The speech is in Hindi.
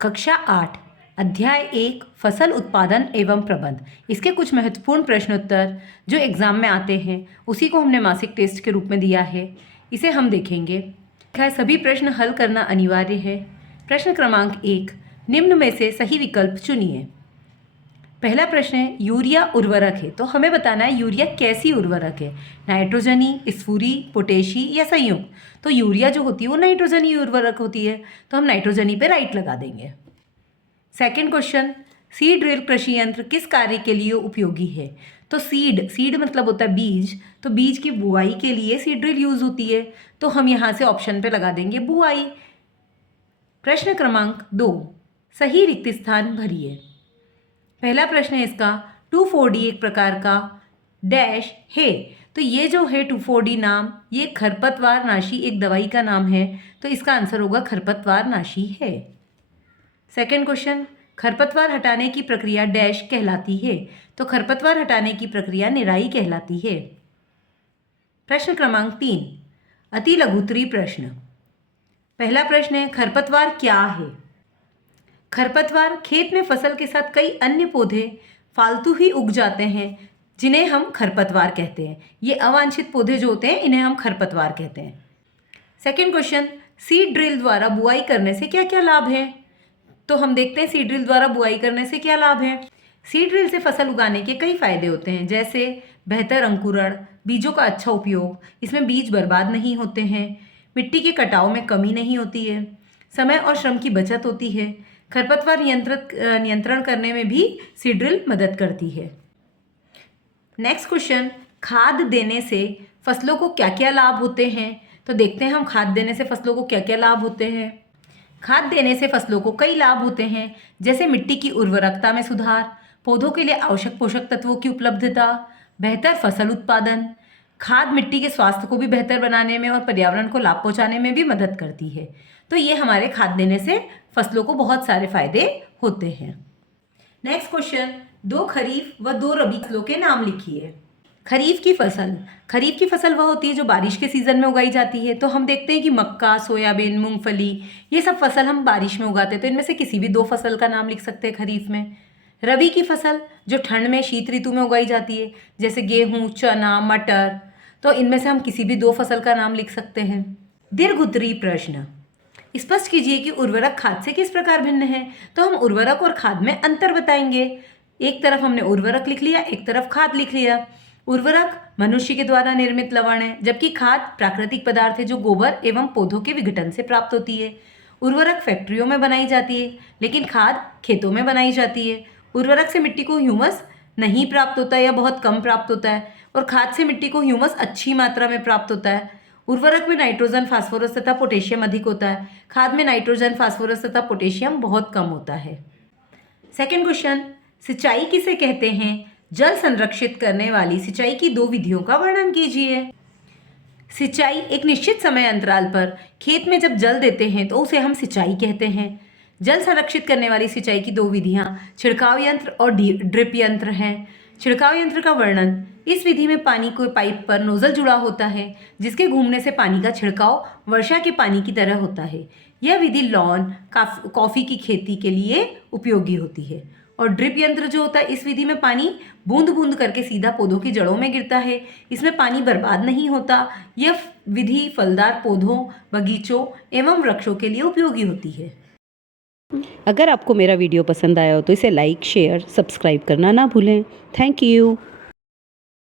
कक्षा 8 अध्याय 1 फसल उत्पादन एवं प्रबंध। इसके कुछ महत्वपूर्ण प्रश्नोत्तर जो एग्जाम में आते हैं उसी को हमने मासिक टेस्ट के रूप में दिया है। इसे हम देखेंगे। खैर सभी प्रश्न हल करना अनिवार्य है। प्रश्न क्रमांक 1, निम्न में से सही विकल्प चुनिए। पहला प्रश्न है यूरिया उर्वरक है, तो हमें बताना है यूरिया कैसी उर्वरक है, नाइट्रोजनी, स्फूरी, पोटेशी या संयुक्त। तो यूरिया जो होती है वो नाइट्रोजनी उर्वरक होती है, तो हम नाइट्रोजनी पे राइट लगा देंगे। सेकंड क्वेश्चन, सीड ड्रिल कृषि यंत्र किस कार्य के लिए उपयोगी है। तो सीड मतलब होता है बीज, तो बीज की बुआई के लिए सीड ड्रिल यूज होती है, तो हम यहाँ से ऑप्शन पे लगा देंगे बुआई। प्रश्न क्रमांक 2, सही रिक्त स्थान भरिए। पहला प्रश्न है इसका 2,4-D एक प्रकार का डैश है, तो ये जो है 2,4-D नाम ये खरपतवार नाशी एक दवाई का नाम है, तो इसका आंसर होगा खरपतवार नाशी है। सेकंड क्वेश्चन, खरपतवार हटाने की प्रक्रिया डैश कहलाती है, तो खरपतवार हटाने की प्रक्रिया निराई कहलाती है। प्रश्न क्रमांक 3, अति लघुत्तरी प्रश्न। पहला प्रश्न है खरपतवार क्या है। खरपतवार खेत में फसल के साथ कई अन्य पौधे फालतू ही उग जाते हैं जिन्हें हम खरपतवार कहते हैं। ये अवांछित पौधे जो होते हैं इन्हें हम खरपतवार कहते हैं। सेकंड क्वेश्चन, सीड ड्रिल द्वारा बुआई करने से क्या क्या लाभ है। तो हम देखते हैं सीड ड्रिल द्वारा बुआई करने से क्या लाभ है। सीड ड्रिल से फसल उगाने के कई फायदे होते हैं, जैसे बेहतर अंकुरण, बीजों का अच्छा उपयोग, इसमें बीज बर्बाद नहीं होते हैं, मिट्टी के कटाव में कमी नहीं होती है, समय और श्रम की बचत होती है, खरपतवार नियंत्रण करने में भी सीड ड्रिल मदद करती है। नेक्स्ट क्वेश्चन, खाद देने से फसलों को क्या क्या लाभ होते हैं। तो देखते हैं हम खाद देने से फसलों को क्या क्या लाभ होते हैं। खाद देने से फसलों को कई लाभ होते हैं, जैसे मिट्टी की उर्वरकता में सुधार, पौधों के लिए आवश्यक पोषक तत्वों की उपलब्धता, बेहतर फसल उत्पादन। खाद मिट्टी के स्वास्थ्य को भी बेहतर बनाने में और पर्यावरण को लाभ पहुंचाने में भी मदद करती है। तो ये हमारे खाद देने से फसलों को बहुत सारे फायदे होते हैं। नेक्स्ट क्वेश्चन, 2 खरीफ व 2 रबी फसलों के नाम लिखिए। खरीफ की फसल वह होती है जो बारिश के सीजन में उगाई जाती है। तो हम देखते हैं कि मक्का, सोयाबीन, मूंगफली ये सब फसल हम बारिश में उगाते हैं, तो इनमें से किसी भी 2 फसल का नाम लिख सकते हैं खरीफ में। रबी की फसल जो ठंड में शीत ऋतु में उगाई जाती है, जैसे गेहूँ, चना, मटर, तो इनमें से हम किसी भी 2 फसल का नाम लिख सकते हैं। दीर्घ-उत्तरीय प्रश्न, स्पष्ट कीजिए कि उर्वरक खाद से किस प्रकार भिन्न है। तो हम उर्वरक और खाद में अंतर बताएंगे। एक तरफ हमने उर्वरक लिख लिया, एक तरफ खाद लिख लिया। उर्वरक मनुष्य के द्वारा निर्मित लवण है, जबकि खाद प्राकृतिक पदार्थ है जो गोबर एवं पौधों के विघटन से प्राप्त होती है। उर्वरक फैक्ट्रियों में बनाई जाती है, लेकिन खाद खेतों में बनाई जाती है। उर्वरक से मिट्टी को ह्यूमस नहीं प्राप्त होता है या बहुत कम प्राप्त होता है, और खाद से मिट्टी को ह्यूमस अच्छी मात्रा में प्राप्त होता है। उर्वरक में नाइट्रोजन, फास्फोरस तथा पोटेशियम अधिक होता है, खाद में नाइट्रोजन, फास्फोरस तथा पोटेशियम बहुत कम होता है। सेकंड क्वेश्चन, सिंचाई किसे कहते हैं। जल संरक्षित करने वाली सिंचाई की 2 विधियों का वर्णन कीजिए। सिंचाई एक निश्चित समय अंतराल पर खेत में जब जल देते हैं तो उसे हम सिंचाई कहते हैं। जल संरक्षित करने वाली सिंचाई की 2 विधियां छिड़काव यंत्र और ड्रिप यंत्र हैं। छिड़काव यंत्र का वर्णन, इस विधि में पानी को पाइप पर नोजल जुड़ा होता है, जिसके घूमने से पानी का छिड़काव वर्षा के पानी की तरह होता है। यह विधि लॉन, कॉफी की खेती के लिए उपयोगी होती है। और ड्रिप यंत्र जो होता है, इस विधि में पानी बूंद बूंद करके सीधा पौधों की जड़ों में गिरता है, इसमें पानी बर्बाद नहीं होता। यह विधि फलदार पौधों, बगीचों एवं वृक्षों के लिए उपयोगी होती है। अगर आपको मेरा वीडियो पसंद आया हो तो इसे लाइक, शेयर, सब्सक्राइब करना ना भूलें। Thank you.